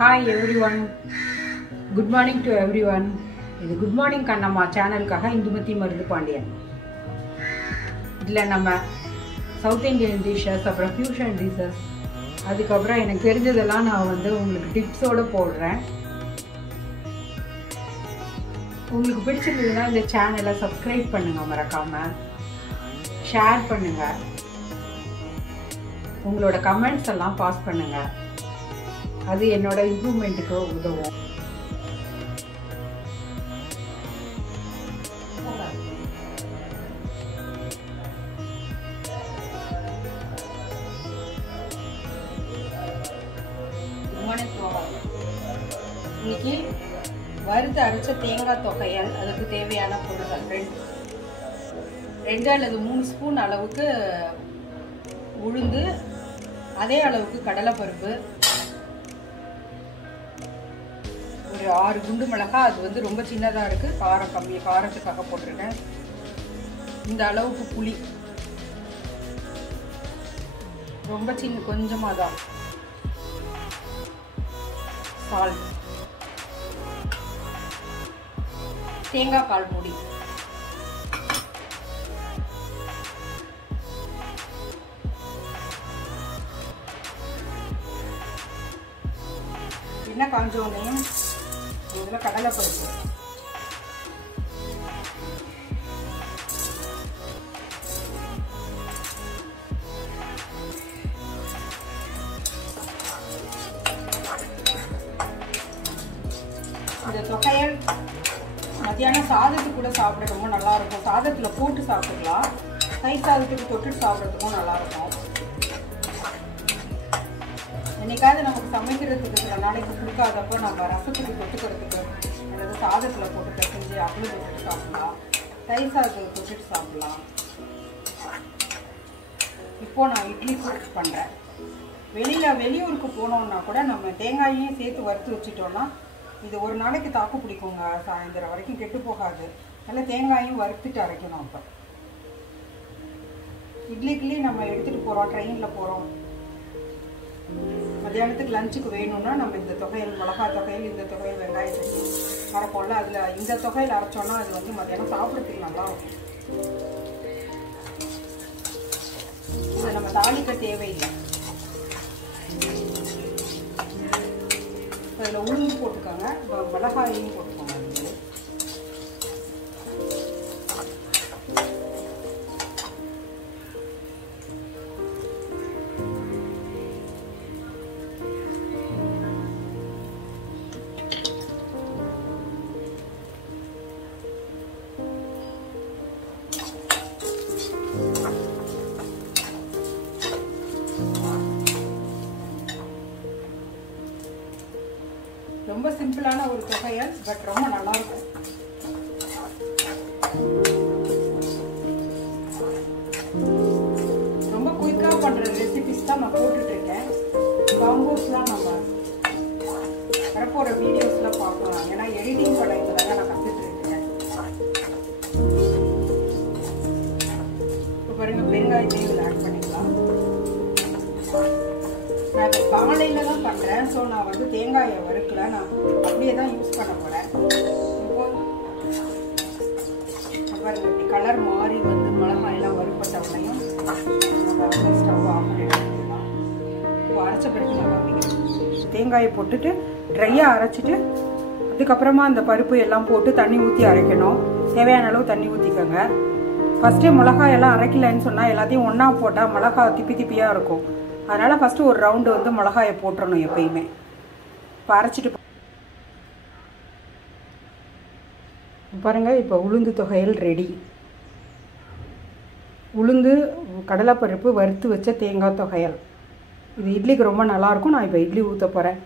Hi everyone. Good morning to everyone. இது good morning Kannamma சேனலுக்காக Indumathi Marudhu Pandian. இதில் நம்ம சவுத் இந்தியன் டிஷ்ஷஸ், அப்புறம் ஃபியூஷன் டிஷ்ஷஸ், அதுக்கப்புறம் எனக்கு தெரிஞ்சதெல்லாம் நான் உங்களுக்கு டிப்ஸோடு போடுறேன். உங்களுக்கு பிடிச்சிருந்ததுன்னா இந்த சேனலை சப்ஸ்கிரைப் பண்ணுங்கள், மறக்காமல் ஷேர் பண்ணுங்கள், உங்களோட கமெண்ட்ஸ் எல்லாம் பாஸ் பண்ணுங்கள். அது என்னோட இம்ப்ரூவ்மெண்ட்டுக்கு உதவும். இன்னைக்கு வறுத்து அரைச்ச தேங்காய் தொகையல், அதுக்கு தேவையான பொருட்கள் 2 அல்லது 3 ஸ்பூன் அளவுக்கு உளுந்து, அதே அளவுக்கு கடலைப்பருப்பு, ஒரு 6 குண்டு மிளகாய். அது ரொம்ப சின்னதாக இருக்குது, காரம் கம்மி, காரத்துக்காக போட்டிருக்கேன். இந்த அளவுக்கு புளி, ரொம்ப கொஞ்சமாக தான். சால்ட், தேங்காய் பால் மூடி, எண்ணெய் காஞ்சோடனே இதில் கடலைப்பருப்பு, இந்த தொகையல் மத்தியானம் சாதத்துக்கு கூட சாப்பிட ரொம்ப நல்லாயிருக்கும். சாதத்தில் போட்டு சாப்பிட்டுக்கலாம், தயிர் சாதத்துக்கு தொட்டுட்டு சாப்பிட்றதுக்கும் நல்லாயிருக்கும். என்னைக்காவது நமக்கு சமைக்கிறதுக்கு சில நாளைக்கு பிடிக்காதப்போ நம்ம ரசத்துக்கு தொட்டுக்கிறதுக்கு அல்லது சாதத்தில் போட்டு பிசைஞ்சு அப்படியே தொட்டுட்டு சாப்பிடலாம், தயிர் சாதத்துக்கு தொட்டுட்டு சாப்பிடலாம். இப்போது நான் இட்லி கூட்டு பண்ணுறேன். வெளியூருக்கு போனோம்னா கூட நம்ம தேங்காயையும் சேர்த்து வறுத்து வச்சுட்டோன்னா இது ஒரு நாளைக்கு தாக்கு பிடிக்குங்க, சாயந்தரம் வரைக்கும் கெட்டு போகாது. நல்லா தேங்காயும் வறுத்துட்டு அரைக்கணும். அப்போ இட்லிக்கிளி நம்ம எடுத்துகிட்டு போகிறோம், ட்ரெயினில் போகிறோம், மத்தியானத்துக்கு லஞ்சுக்கு வேணும்னா நம்ம இந்த தொகையல், மிளகாய் தொகையல், இந்த தொகையல், வெங்காய சட்னி அரைப்போம்ல, அதில் இந்த தொகையில் அரைச்சோன்னா அது மத்தியானம் சாப்பிட்றதுக்கு நல்லாயிருக்கும். இதை நம்ம தாளிக்க தேவையில்லை. அதில் உளுந்து போட்டுக்கோங்க, மிளகாயையும் போட்டுக்கோங்க. ரொம்ப சிம்பிளான ஒரு தொகையல், பட் ரொம்ப நல்லாயிருக்கும். ரொம்ப குயிக்காக பண்ணுற ரெசிபிஸ் தான் நான் போட்டுட்ருக்கேன். காம்போஸ்லாம் நம்ம வரப்போகிற வீடியோஸ்லாம் பார்க்கலாம். ஏன்னா எடிட்டிங் பண்ண இதில் தான் நான் கற்றுட்ருக்கேன். இப்போ பாருங்கள், வெங்காயத்தையும் இதில் ஆட் பண்ணிக்கலாம். நான் இப்போ காலையில் தான் பண்ணுறேன், ஸோ நான் தேங்காயை வறுக்கல, நான் அப்படியே தான் யூஸ் பண்ண போகிறேன். இப்போ பாருங்கள், இப்படி கலர் மாறி மிளகாயெல்லாம் வறுப்பட்டவனையும் நம்ம ஸ்டவ் ஆஃப் பண்ணிடலாம். இப்போ அரைச்ச பிறகு நான் காமிக்கிறேன். தேங்காயை போட்டுட்டு ட்ரையாக அரைச்சிட்டு அதுக்கப்புறமா அந்த பருப்பு எல்லாம் போட்டு தண்ணி ஊற்றி அரைக்கணும். தேவையான அளவு தண்ணி ஊற்றிக்கோங்க. ஃபஸ்ட்டே மிளகாயெல்லாம் அரைக்கலைன்னு சொன்னால் எல்லாத்தையும் ஒன்றா போட்டால் மிளகாய் திப்பி திப்பியாக இருக்கும். அதனால் ஃபஸ்ட்டு ஒரு ரவுண்டு மிளகாயை போட்டுறணும் எப்பயுமே. இப்போ அரைச்சிட்டு பாருங்கள், இப்போ உளுந்து தொகையல் ரெடி. உளுந்து, கடலைப்பருப்பு, வறுத்து வச்ச தேங்காய் தொகையல். இது இட்லிக்கு ரொம்ப நல்லாயிருக்கும். நான் இப்போ இட்லி ஊற்ற போகிறேன்.